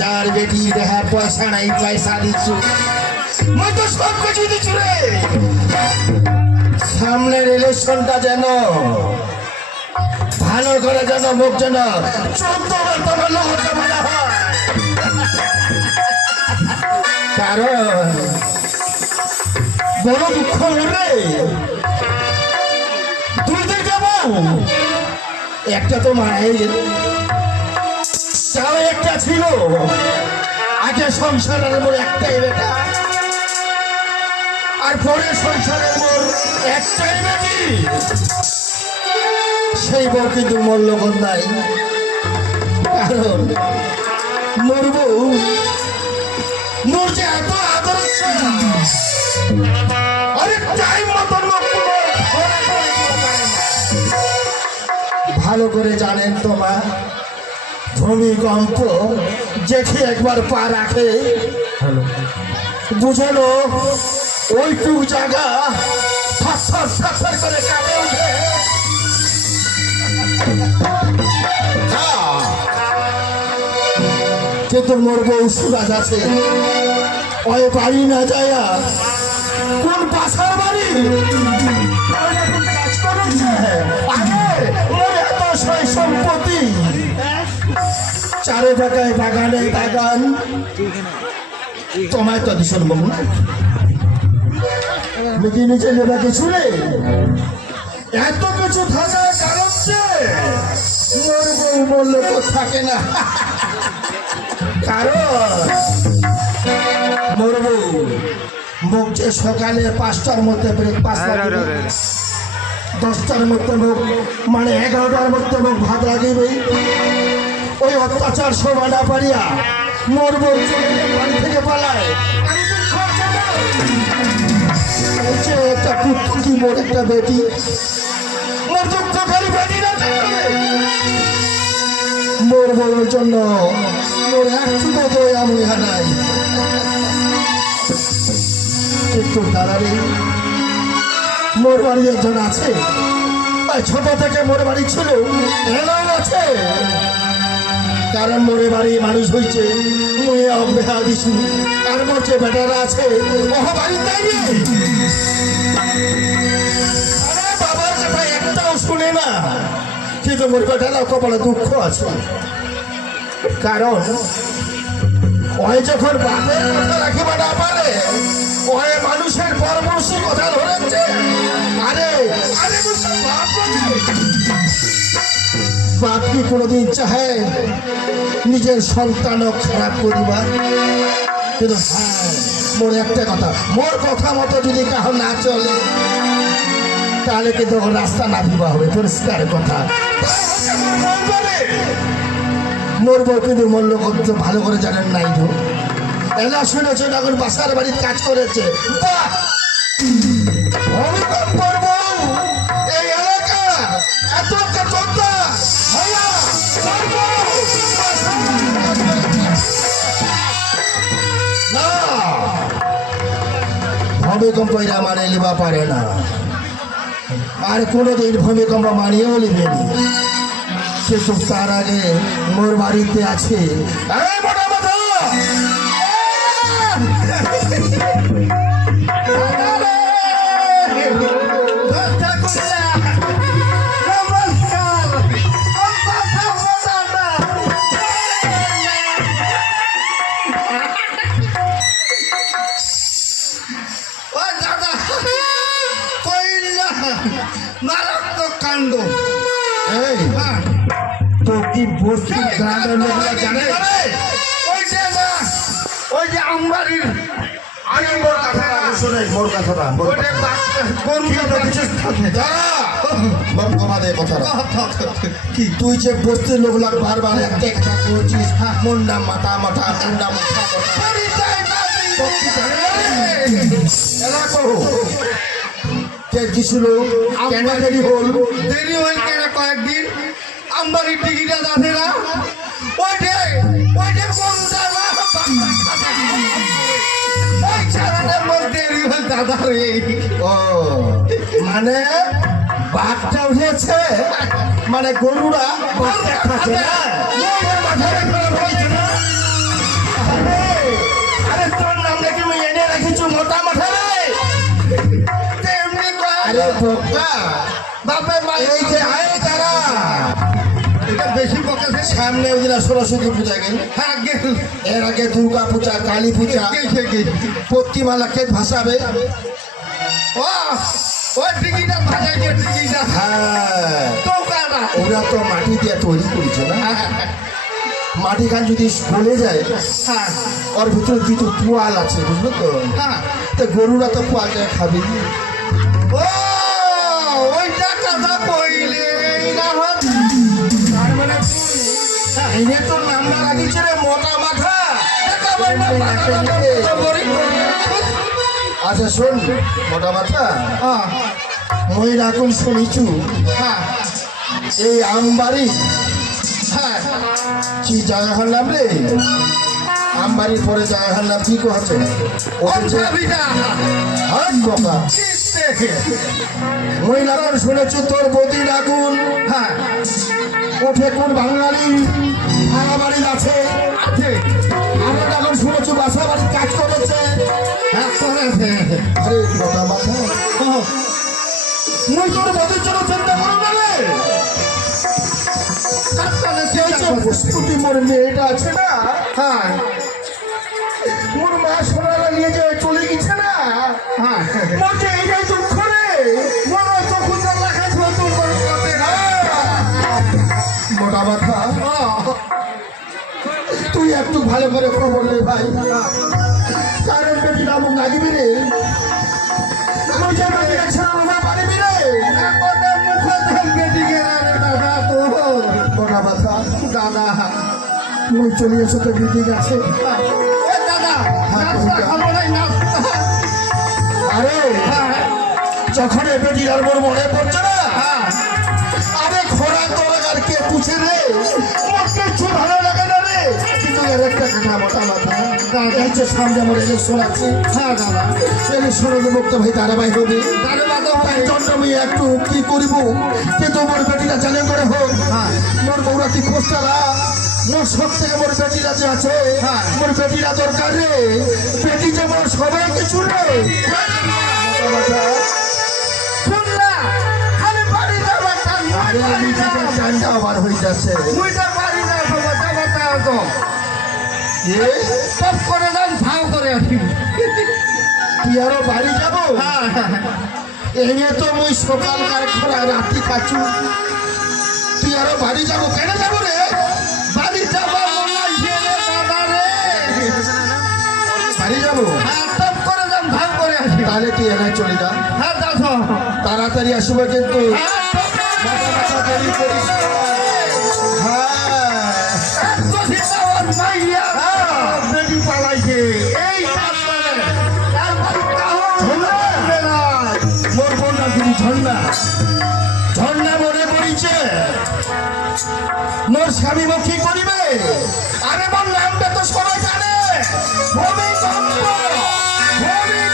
যার বেটি দেহার পয়সা নাই, পয়সা দিচ্ছু। মই তো সামনের ইলেকশনটা যেন ভালো করে যেন মুখ যেন কারণ বড় দুঃখ রে। তুই তো যাব একটা তো মারাই যেত ছিল। আগে সংসারের মোর একটাই বেটা। আর পরে সংসারের মোর একটাই বেটি। সেই বউ কিন্তু মূল্যবোধ নাই কারণ মোর বউ মোর যে এত আদর্শ। ভালো করে জানেন তোমার ভূমিকম্প জেঠে একবার পা রাখে বুঝলো? ওইটুক জায়গা থার থার করে কাঁপে কিন্তু মোর বউ সুরাজ আছে। ওই বাড়ি না যায় কোন বাসার বাড়ি? চারে টাকায় বাগানে বাগান তোমায় তো ভীষণ বহু না নিজে নিজে নেবা কিছু নেই এত কিছু থাকার কারণ যে মোর বউ তো থাকে না। কারণ মুখ যে সকালে পাঁচটার মধ্যে ব্রেকফাস্ট দশটার মধ্যে মুখ মানে এগারোটার মধ্যে মুখ ভাত লাগিবে ওই অত্যাচার শোভা না পারিয়া মোর গিয়ে বাড়ি থেকে পালায়। আমি একটা পুত্রী মোর একটা বেটি। মোর না মোর বউর জন্য মোর একটুকু দয়া মুয়া নাই একটু দাঁড়ালে মোর বাড়ি একজন আছে। ছোট থেকে মোর বাড়ি ছিল, এলাও আছে। কারণ মোরে বাড়ি মানুষ হয়েছে মুয়ে অব্যাহা দিছু আছে। দুঃখ আছে। কারণ যখন বাপের কথা না পারে, ওই মানুষের পরামর্শের কথা ধরেছে। আরে আরে, বাপ? বাপ কি কোনোদিন চাহে নিজের সন্তানও খারাপ করিবার কিন্তু হ্যাঁ মোর একটা কথা, মোর কথা মতো যদি কাহো না চলে, তাহলে কিন্তু রাস্তা না দিবা হবে, পরিষ্কার কথা। মোর বউ কিন্তু মূল্য করতে ভালো করে জানেন নাই তো। এলা শুনেছে যখন বাসার বাড়ির কাজ করেছে? বাহ! ভূমিকম্প এরা মানে লিবা পারে না। আর কোনোদিন ভূমিকম্প মানিয়েও লিবেনি সেসব তার আগে মোর বাড়িতে আছে। মারাত্মক কাণ্ড এই হ্যাঁ। তো কি বস্তি গ্রামের লোকরা জানে ওই যে ওই যে আমবাড়ির আমি মোর কথাটা শুনে মোর কথাটা মোর ওই যে কথাটা। বাচ্চা- গরু কি থাকে? দে কথাটা। কি তুই যে বারবার করছিস মুন্ডা মাথা মুন্ডা? এরা কহো। কেন? দেরি হল। দেরি কেন কয়েকদিন? আমবাড়ির টিকিটা দাঁধে না। ওই দেরি দাদা রে। ও মানে বাঘটা উঠেছে? মানে গরুরা বাঘটা খাচ্ছে না? আরে, তোর নাম নাকি এনে রেখেছি মোটা মাথা রে তেমনি কয় আরে বোকা বাপের মা এই যে আয় তারা। এটা বেশি বকেছে। সামনে ওই দিন সরস্বতী পূজা গেল। হ্যাঁ গেল এর আগে দুর্গা পূজা কালী পূজা। গেছে গেছে পত্রিমালা কে ভাসাবে? ও ওই টিকিটা ভাজাই দিয়ে টিকিটা হ্যাঁ। ওরা তো মাটি দিয়ে তৈরি করেছে না? মাটি খান যদি গলে যায় হ্যাঁ। ওর ভিতরে কিছু পোয়াল আছে বুঝলো তো? হ্যাঁ। তো গরুরা তো পোয়াল যায় খাবে। এনে তোর নাম্বার লাগিয়েছে রে মোটা মাথা। আচ্ছা শোন মোটা মাথা। মই রাখুন শুনিছু। হ্যাঁ। এই আমবাড়ি। হ্যাঁ। কি জায়গার নাম রে? আমবাড়ির পরে জায়গার নাম কি আছে কোনটা বিটা হাট বকা। মই রাখুন শুনেছি তোর বদি রাখুন হ্যাঁ ওঠে কোন বাঙালি? ভাড়া বাড়ি আছে। আমরা এখন শুনেছি বাসা বাড়ি কাজ করেছে। হ্যাঁ করেছে আরে মোটা মাথা মুই তোর বদির জন্য চিন্তা করো না রে। যে প্রস্তুতি মোর মেয়েটা আছে না। হ্যাঁ। মোর মা সোনারা নিয়ে যে ভালো করে খবর নে ভাই। কারণ বেটি নামক লাগিবি রে। আমি যে বেটি ছেড়ে আমার পারিবি রে। কথা মুখ থাকবে দিকে রে দাদা তো মোটা মাথা দাদা মুই চলে এসে তো বিদি গেছে। ও দাদা নাস্তা খাব নাই আরে যখন এ বেটি আর মোর মনে পড়ছে না হ্যাঁ। আরে খোরা তোরা আর কে পুছে রে? মোর কিছু ভালো একটা মোটা মাথা সামনে আমার ইলেকশন আছে হ্যাঁ দাদা ইলেকশনের মুক্ত ভাই তারাবাই হবে দাদা দাদা তাই জন্য আমি একটু কি করিব কিন্তু মোর বেটিটা জানে করে হোক। মোর বউরা কি খোঁজতারা মোর সব থেকে মোর বেটিরা যে আছে হ্যাঁ। মোর বেটিরা দরকার রে বেটি যে মোর সবাই কিছু রে শুনলা খালি বাড়ি আবার হয়ে যাচ্ছে করে যান ভাও করে আসি তুই আরও বাড়ি যাব? হ্যাঁ হ্যাঁ এনে তো মুই কাচু। তুই আরও বাড়ি যাব? কেন যাব রে? বাড়ি যাব রে দাদা রে। বাড়ি যাব? হ্যাঁ সব করে যান ভাও করে আসি তাহলে তুই এনে চলে যা। হ্যাঁ তাড়াতাড়ি আসবে কিন্তু। হ্যাঁ দেরি করিস। ইসলামীমুখী করিবে? আর বল নামটা তো সবাই জানে। ভূমিকম্প ভূমি